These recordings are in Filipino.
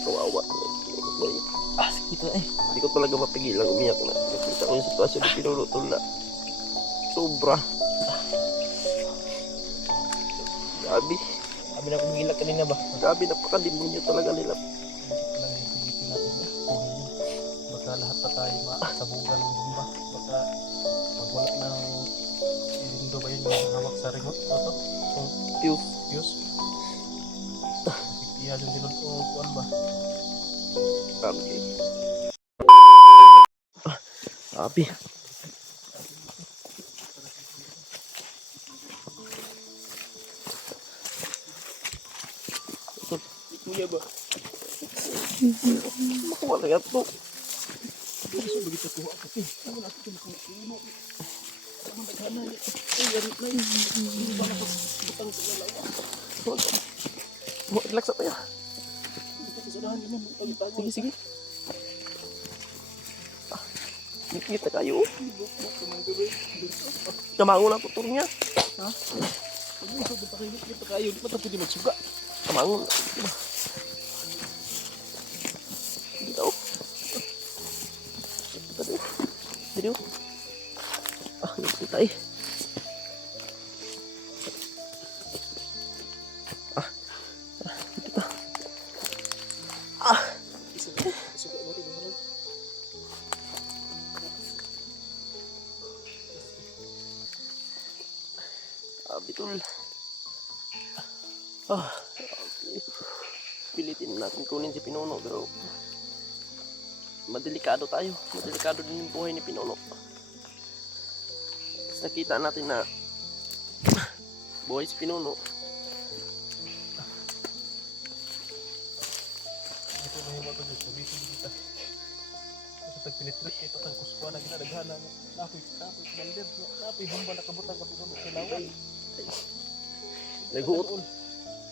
Kawawa. Sakit eh. Hindi ko talaga mapigilan umiyak na. Nakita ko yung sitwasyon ni Pinuno tol na sobra. Grabe. Sabi na kong gilak kanina ba? Grabe, napaka-demonyo talaga nila. Lang yung pilitin natin na kunin yun. Baka lahat pa tayo masabugan ng bomba. Baka pag wala na ng ilindo ba yun yung hawak sa remote? Ito? Fuse. Fuse? Sige, yan yung dinun ko kuan ba? Grabe. Grabe. Kuya ba? Wala yan to. Gusto begitu kuha ka eh. Ano na ito kung puno? Ano naghanan eh? Ay, yarit na yun. Hindi ba nakos butang sa lalawa? Relax na tayo. Hindi ka kasalahan naman. Sige, sige. Ngit na kayo. Kamango lang tutur niya. Ha? Ano yung sabi pa kayo? Hindi pa kayo. Di pa tayo pwede magsuga. Kamango. Hindi tau. Dito. Ngit tayo. Dito. Suga mo rin. Bitul. Okay. Pilitin natin kunin si Pinuno pero madelikado tayo. Madelikado din yung buhay ni Pinuno. Tapos nakita natin na buhay si Pinuno. Ito na yung mga gusto. Dito kita. Kasi tag-penetrit ito tang kuswa na ginadaghana mo. Napoy commander. Napoy bomba nakabutang ka Pinuno sa lawan. Naghuot.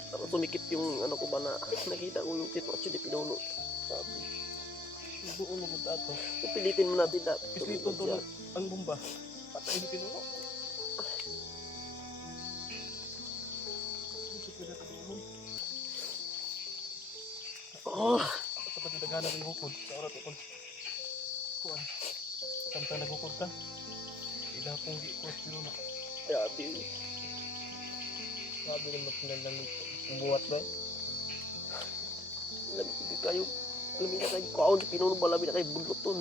Tapos sumikip yung ano ko ba na nakita ko yung sitwasyon ni Pinuno. Sabi. Doon mo dato. Pilitin mo natin na. Kasi ito tulog ang bomba. Patay ni Pinuno. Gusto ko na tulong. Ito pa dinagana ng hukod. Sa oras ito. Kuan. Samta naghukod ka. Ila pong di ko Pinuno. Grabe. Sabi naman sila lang buhat ba? Labi kayo. Labi na kayo. Kaon si Pinuno ba? Labi na kayo buluton.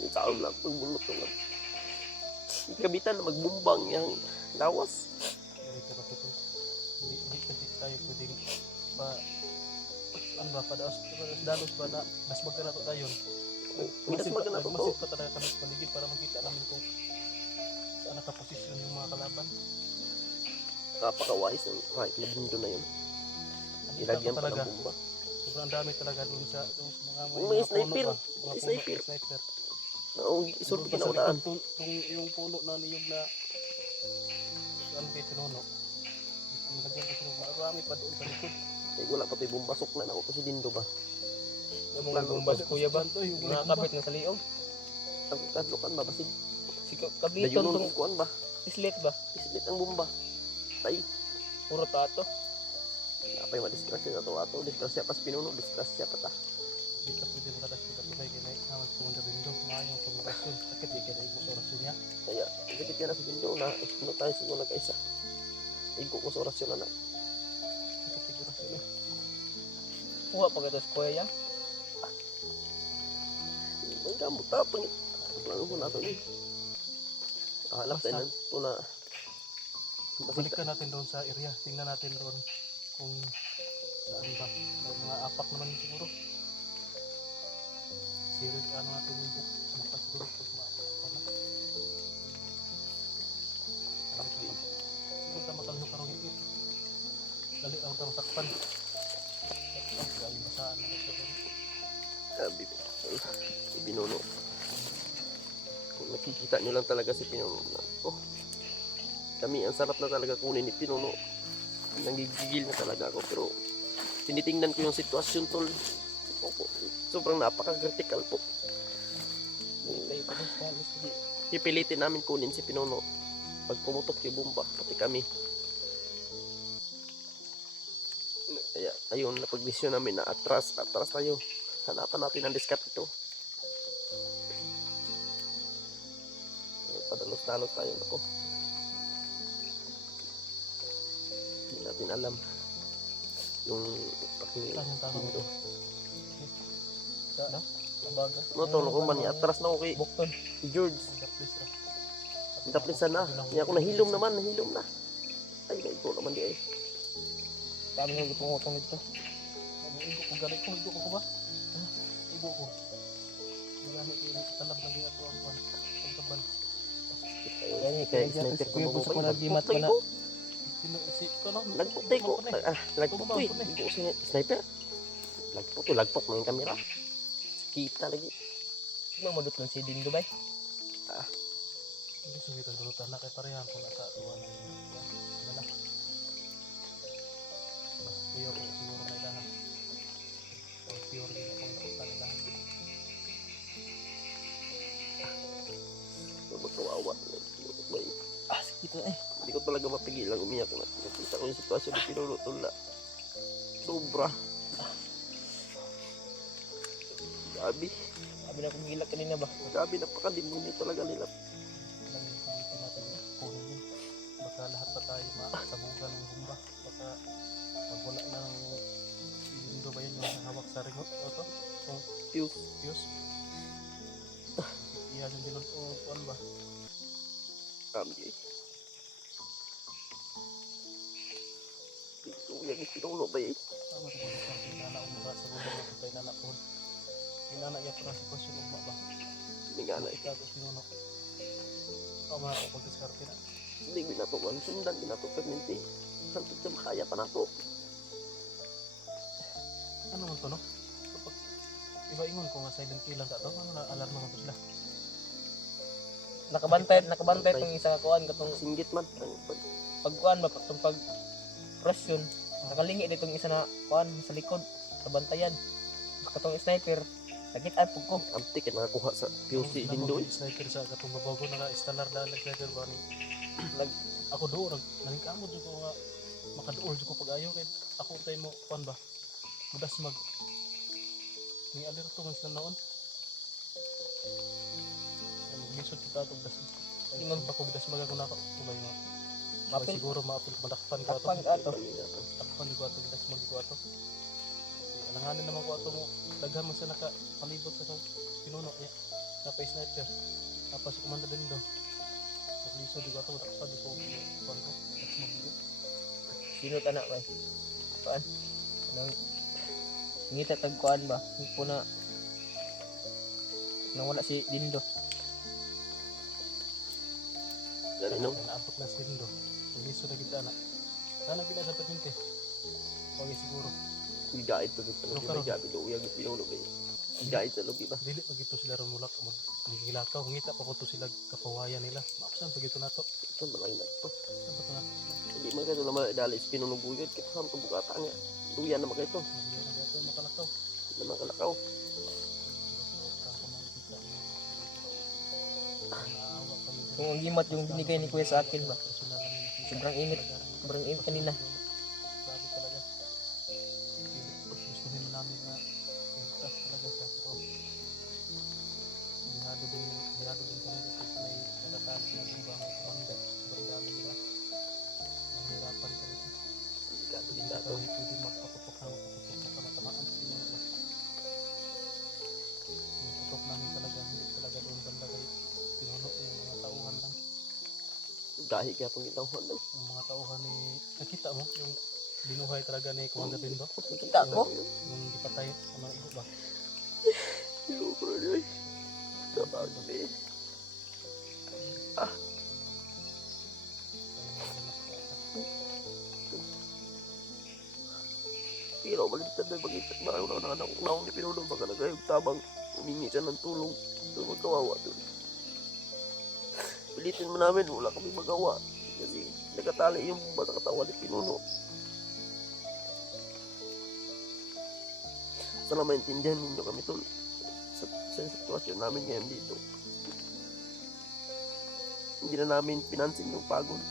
Yung kaon lang. Magbuluton lang. Yung kabitan na magbumbang yung lawas. Hindi ka bakit hindi kasi tayo pwedeng pa ano ba padaos dalos ba na nasbag ka na to tayo. Nasbag ka na to. Masid pa talaga kami sa paligid para makita namin kung saan nakaposisyon yung mga kalaban. Napakawais ng kahit na bundo na yun. Ilagyan pa ng bomba. Sobrang dami talaga dun sa May sniper. May sniper. Oo, isurti ka na ulaan. Yung puno na niyog na ano kay Pinuno. Ang lagyan ko sila marami pa doon sa likod. Ay, wala pa ito yung bumbasok na ako kasi dindo ba? Yung mga bumbas kuya ba? Nakakabit na sa liog. Ang katlokan ba? Basig. Kabiton Dayunon tong ang kuhan ba? islet ba? Islit ang bomba. Tay. Puro tato. Napay madiskrasya na ito ato. Diskrasya pas Pinuno. Diskrasya pa ta. Hindi ka pwede makatas ko katubay kaya naman kung nabindo. Maayong komunikasyon. Sakit di kaya ibo sa orasyon niya. Kaya, sakit yan na sa dindo na. Ano tayo siguro nagkaisa. Igo ko sa orasyon na na. Sakit di orasyon niya. Kuha pa kita sa kuya yan. May gamot ta. Pangit. Plano mo na ito eh. Hanap tayo na ito na. Balikan natin doon sa area. Tingnan natin doon kung saan ba. Mga apak naman siguro. Serious ano natin yung bukas siguro. Siguro ta makalho karong higit. Dali ang ta masakpan. Dali basaan na ito. Sabi si Pinuno. Kung nakikita nyo lang talaga si Pinuno. Oh, kami ang sarap na talaga kunin ni Pinuno. Nanggigigil na talaga ako pero tinitingnan ko yung sitwasyon tol. Sobrang napaka-critical po. Pipilitin namin kunin si Pinuno. Pag pumutok yung bomba, pati kami. Ayun, napag-desisyon namin na atras tayo. Hanapan natin ang discard ito. Padalos-dalos tayo. Ako. Hindi natin alam. Yung Saan yung tama mundo. Sa ano? Abaga. Matulog ko man, atras na ako kay Bukton. George. Tapos ra. Taplisan na. Hindi ako nahilom na. Ay, may ko naman di ay. Sabi nga gutong-utong ito. Igo ko galit ko. Igo ko ba? Igo ko. Gamit ko yung talam lagi ato ang kwan. Pagkabal. Kaya sniper ko mo sa gimat ko na. Isip ko lang. Lagputay ko. Lagput ko eh. Hindi ko sniper. Lagpok na yung kamera. Kita lagi. Ano mo dutong si Dindo bay? Hindi sulit ang dulutan na kay parehan ko na sa tuwan. Dala. Mas kuya ko siguro na ilahan. Mas pure din akong dulutan ilahan. Magkawawa. Sakit eh. Hindi ko talaga mapigilan umiyak na. Nakita ko yung sitwasyon ng pinulutula. Sobra. Gabi. Sabi na kong gilak kanina ba? Gabi, napakalimunin talaga nila. Lang yung pilitin natin na kunin yun. Baka lahat pa tayo maasabugan ng gumba. Baka pag wala ng lindo ba yun yung hawak sa remote? O to? Kung Fuse. fuse. Iya yung dilog o kuan ba? Kami. Ito yung pinulo ba eh? Tama ito mga sa inana o mga sa gulong na tayo nanapon. Inana iya para sa kwasyon ng ba? Hindi nga na eh. Ikaw ito sinuno. Ikaw mga ako pag-discarte na. Hindi ginatuan. Sundan ginatuan. Hantod sa makaya pa na to. Ano man to no? Kapag iba ingon ko nga silent kill lang ka to, ano na alarma man to sila? Nakabantay tong isa ka kuan katong Singgit man. Ang pagkuan ba katong pag press yun. Nakalingi ditong isa na kuan sa likod sa bantayan. Katong sniper. Nakita pug ko. Amtik na nakakuha sa POC Dindo eh. Sniper sa katong babago na installer dahil sniper ba ni ako doon nangkamod jud ko nga makaduol jud ko pag ayo kay ako tay mo kuan ba mudas mag ni alerto man sila noon ay maglisod kita atong das ay Imong ba ko das mag ako na ko kumay mo Mapil siguro maapil madakpan ko ato takpan ka to. takpan ko ato das mag ko ato alanganin naman ko ato mo daghan man sa naka palibot sa pinuno niya na pa sniper tapos si komanda din do lisod di ko ato takpan di ko kuan ko das mag ko Sino tanak bay? Kuan. Anong ngita tag kuan ba? Hindi po na nawala si Dindo. Gani no? naabot na si Lindo lisod na kita na sana gila sa patinte wag siguro Igait to dito. May gabi do. Uyag yung pinulo ba eh. Igait sa lubi ba? dili pag ito sila ron mulak magigilakaw ngita pa ko to sila kapawayan nila maapsan pag ito nato Ito malay na to. ano ba ito na Hindi man kayo naman dali sa pinunubuyod. Kita saan ito bukata niya. Duyan naman kayo ito. hindi na ito makalakaw Hindi naman kalakaw. Kung ang gimat yung binigay ni Kuya sa akin ba? Sobrang init kanina. Grabe talaga. Gustuhin namin na iligtas talaga siya. Pero bihado din kami kasi may natatalis na bomba may kumanda. Sobrang dami nila. Mahirapan kami. Delikado din Hindi dato. kami pwede magpaputok na matamaan. Yung putok namin talaga, hindi talaga doon banda kay pinuno yung mga tauhan lang. Gahi kaya pang ginawa na. Yung mga tauhan ni, nakita mo yung binuhay talaga ni Commander Dindo. Kita ko. Yung dipatay sa mga igo ba? Sobra na eh. Sabag na eh. Pero maligtad na bagay. Mauna na anak ko ni pinulo. Baka nagayog tabang humingi siya ng tulong. Ito magkawawa doon. Pilitin mo namin. Wala kami magawa. Kasi nagkatali yung bomba sa katawan ni pinuno. Sana maintindihan ninyo kami tol. Sa sitwasyon namin ngayon dito. Hindi na namin pinansin yung pagod.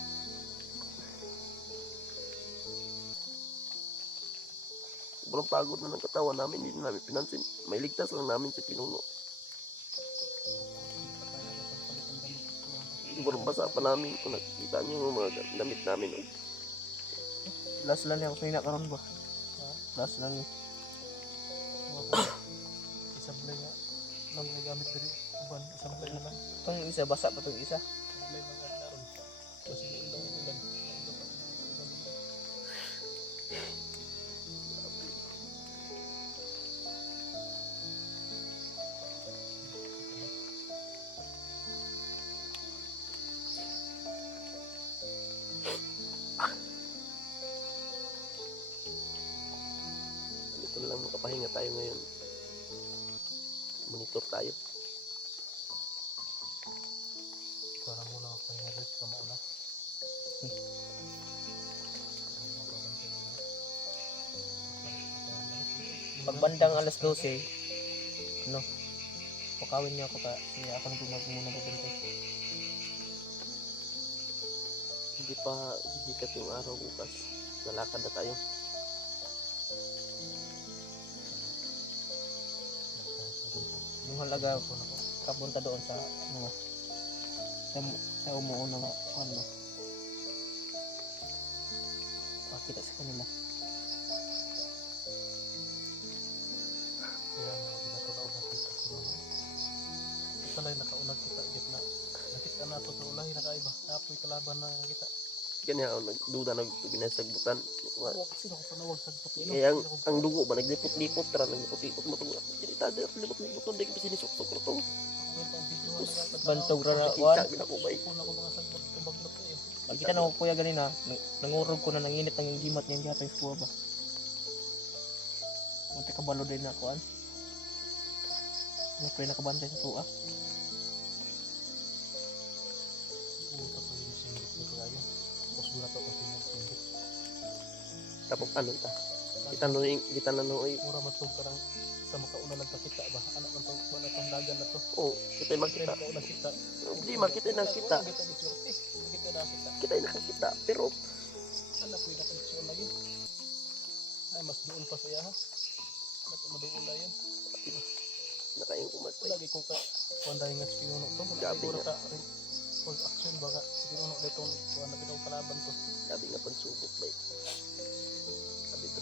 sobrang pagod na ng katawan namin, hindi na namin pinansin. May ligtas lang namin si Pinuno. Sobrang basa pa namin kung nakikita niyo yung mga damit namin. Oh. Last lang niya ako sa karon ba? Last lang niya. Isablay nga. Nang gamit diri. Uban, isablay na lang. Itong isa, basa pa itong isa. Isablay lang nga naroon. Kasi yung ulang ulan. Dito na lang makapahinga tayo ngayon. Monitor tayo. Parang muna ako pahinga dito ka mauna. Pagbandang alas 12, ano, pakawin niya ako kasi ako na muna pagbantay. Hindi pa sisikat yung araw bukas. Lalakad na tayo. Yung halaga ko na kapunta doon sa ano sa umuunang ano pakita sa kanila. Kaya nga, ginatulaw na kita. Ito lang nakaunag kita. Gitna. Nakita na ito sa ulahi na kaiba. Napoy kalaban na kita. Ganyan ako nagduda binasagbutan. Huwag kasi ako panawag sa puti. Kaya ang dugo ba naglipot-lipot tara naglipot-lipot mo tungo. Dili ta der lipot-lipot to dek sinisok-sok ko to. Bantog ra na Kita gina ko bay. Kung ako mga sagbot kumaglot eh. Nakita na ko kuya ganina, nangurog ko na nanginit ang gimat niya diha sa kuwa ba. Munti ka balo din na kuan. Ano pa nakabantay sa tuwa? Uta pa yung singgit ko kaya. Tapos gula to pag singgit. Tapos ano ta? Kita na no oy. Mura matog karang sa makauna lang kita ba? Anak man to, wala tong dagan na to. Oh, kita Kaya makita. makauna kita. Di makita na kita. Kita ni swerte. Kita na kita. Kita nakakita pero Anak ko yung nakalisyon lagi. Ay, mas doon pa saya ha. Anak ko madoon na yan. nakaing kumatay. Lagi ko ka kuandahin nga si Pinuno to. Gabi Siguro nga. ka full action baga si Pinuno ditong kuan na pinong kalaban to. Sabi nga pagsubok bay. Sabi to.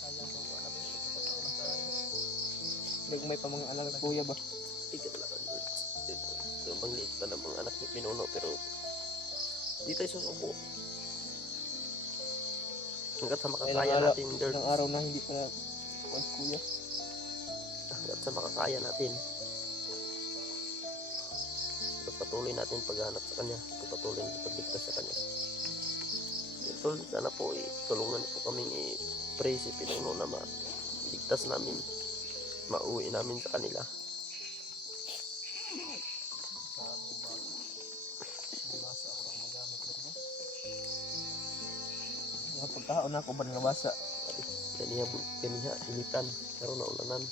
Sayang tong kuan na ba ito pagkatao na tayo. Nag may pa mga anak kuya ba? Tigat na kan. So mangliit pa ng mga anak ni Pinuno pero di tayo susubo. Hanggat sa makakaya natin, Dirt. Ilang araw na hindi pa kuan si kuya. Hanggat sa makakaya natin. Pagpatuloy natin paghanap sa kanya. Pagpatuloy natin pagligtas sa kanya. Ito, sana po tulungan po kaming i-pray si Pinuno na maligtas namin. Mauwi namin sa kanila. Sa ano ba? Nabasa ako ang magamit nito. Mga pagkaon na ako ba nga basa? Ganiha, initan. Karoon na ulanan.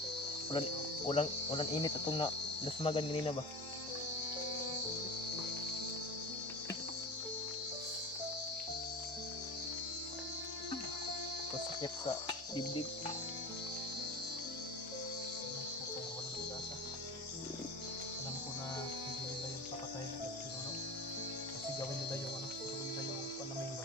Ulan init atong na lasmagan ganina ba? Pasakit sa dibdib. Walang pag-asa. Alam ko na hindi nila yung papatay na kay Pinuno. Kasi gawin nila yung ano, gawin nila yung panaming ba.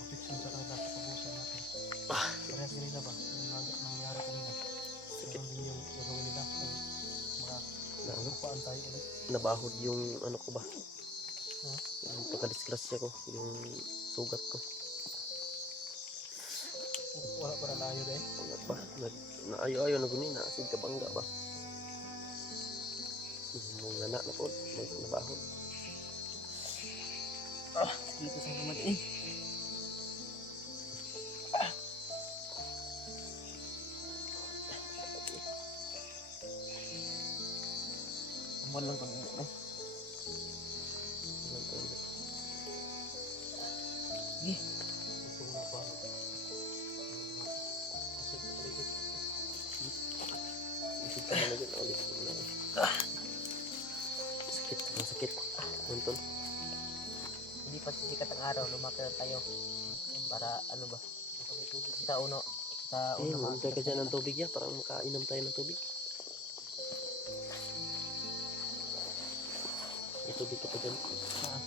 Protection sa kanila sa pabusan natin. Parehas ganina ba? Yung nangyari kanina. Ganun din yung gagawin nila kung makapaan tayo ulit. Nabahod yung ano ko ba? Ha? Yung pagkadisgrasya ko. Yung sugat ko. Wala para layo dahil. Wala pa. Naayo-ayo na gunin. Naasid ka bangga ba? Mga anak na po. Nabahod. Dito sa kamad eh. Aman lang kung ano. Sige. Ito na ba? Kasi paligid. Isip ka na dyan ulit. Sakit. Masakit. Unton. Hindi pa sisikat ang araw, lumakad tayo. Para ano ba? Kita uno. Kita Eh, uno. maganda ka dyan ng tubig ya, parang makainom tayo ng tubig. May tubig ka pa dyan. Ah.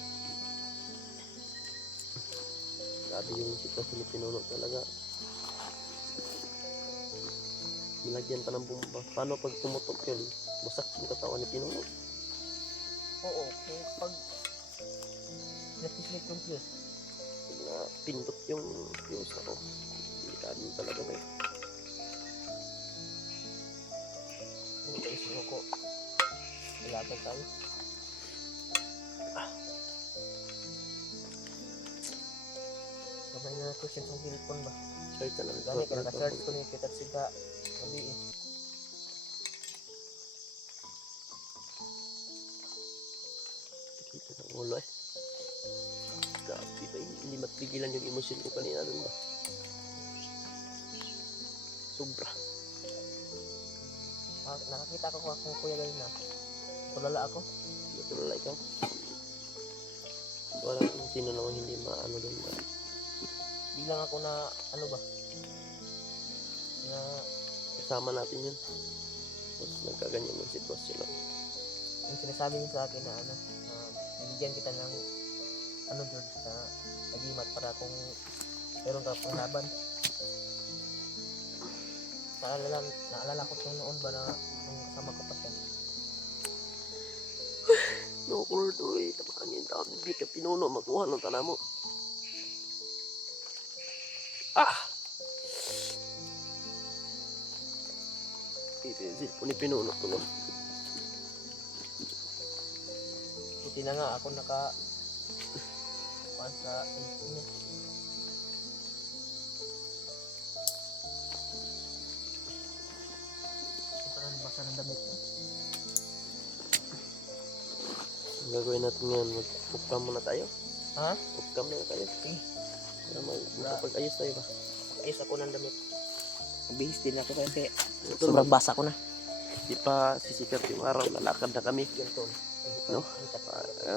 Grabe yung sitwasyon ni Pinuno talaga. Nilagyan pa ng bomba. Paano pag pumutok yun? Wasak yung katawan ni Pinuno. Oo. Kung pag napislit yung fuse. Pag na pindot yung fuse ako. Delikado talaga na yun. Hindi tayo sumuko. Ilapag tayo. Kamay na question sa cellphone ba? Search na lang. Gani ka naka-search ko ni Peter Siga. Sabi eh. Kita ng ulo eh. Grabe ba yun? Hindi mapigilan yung emosyon ko kanina dun ba? Sobra. Nakakita ko akong kuya ganun na. Tulala ako. Natulala ikaw. Wala kung sino namang hindi maano dun ba? Biglang ako na ano ba? Na Kasama natin yun. Tapos nagkaganyan yung sitwasyon na. yung sinasabi niya sa akin na ano, bibigyan kita ng ano George na nagimat para kung meron ka pang laban. Naalala ko nung noon ba na nung kasama ko pa siya. No, Lord, uy, tamakangin taon. Hindi ka Pinuno, makuha ng tala mo. Ah! Ito po ni Pinuno tuloy. Buti na nga ako naka kuhan sa cellphone niya. Ito na nabasa ng damit ko. Ang gagawin natin ngayon, mag-upcam muna tayo. Ha? Upcam na tayo. Eh. Para makapag-ayos tayo ba? Ayos ako ng damit. Bihis din ako kasi Ito, sobrang basa ko na. di pa sisikat yung araw, lalakad na kami. Ganito. No?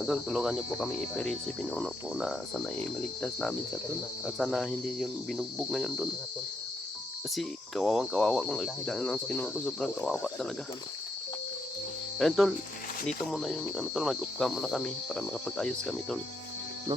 Doon, tulungan niyo po kami iperi si Pinuno po na sana maligtas namin sa tol. At sana hindi yun binugbog ngayon doon. Kasi kawawang kawawa kung nakikita nyo lang si Pinuno to, sobrang kawawa talaga. Ayun tol, dito muna yung ano tol, mag-upcam muna kami para makapag-ayos kami tol. No?